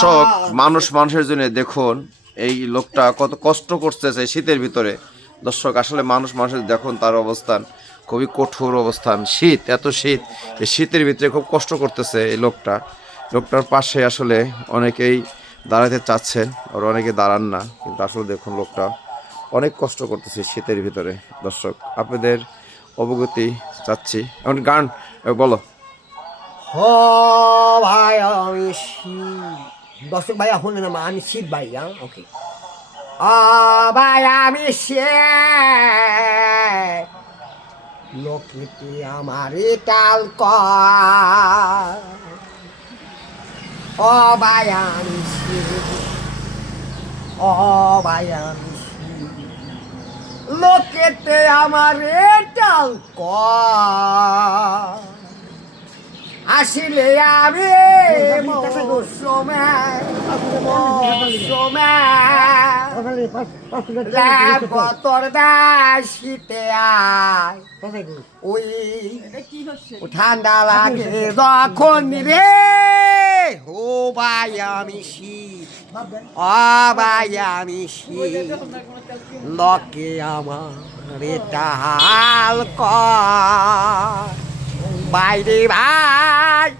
দর্শক, মানুষ মানুষের জন্য দেখুন এই লোকটা কত কষ্ট করতেছে শীতের ভিতরে। দর্শক, আসলে মানুষ মানুষের দেখুন তার অবস্থান খুবই কঠোর অবস্থান। শীত, এত শীত, এই শীতের ভিতরে খুব কষ্ট করতেছে এই লোকটার পাশে আসলে অনেকেই দাঁড়াতে চাচ্ছেন, আর অনেকে দাঁড়ান না, কিন্তু আসলে দেখুন লোকটা অনেক কষ্ট করতেছে শীতের ভিতরে। দর্শক, আপনাদের অবগতি চাচ্ছি। এখন গান বলো। হ ভাই আমি শীত। দর্শক ভাইয়া শুনে না, আমি শীত ভাইয়া। ওকে। ভাই আমি শীত, লোকেতে আমার টাল কর। ভাই আমি শীত, ভাই আমি শীত, লোকেতে আমার টাল কর। আসলে আমি তোর শীতে আয়, ওই ঠান্ডা লাগে যখন রে। ও ভাই আমি শীত, ভাই আমি শীত, লকে আমার টাল কর। বাইরে ভাই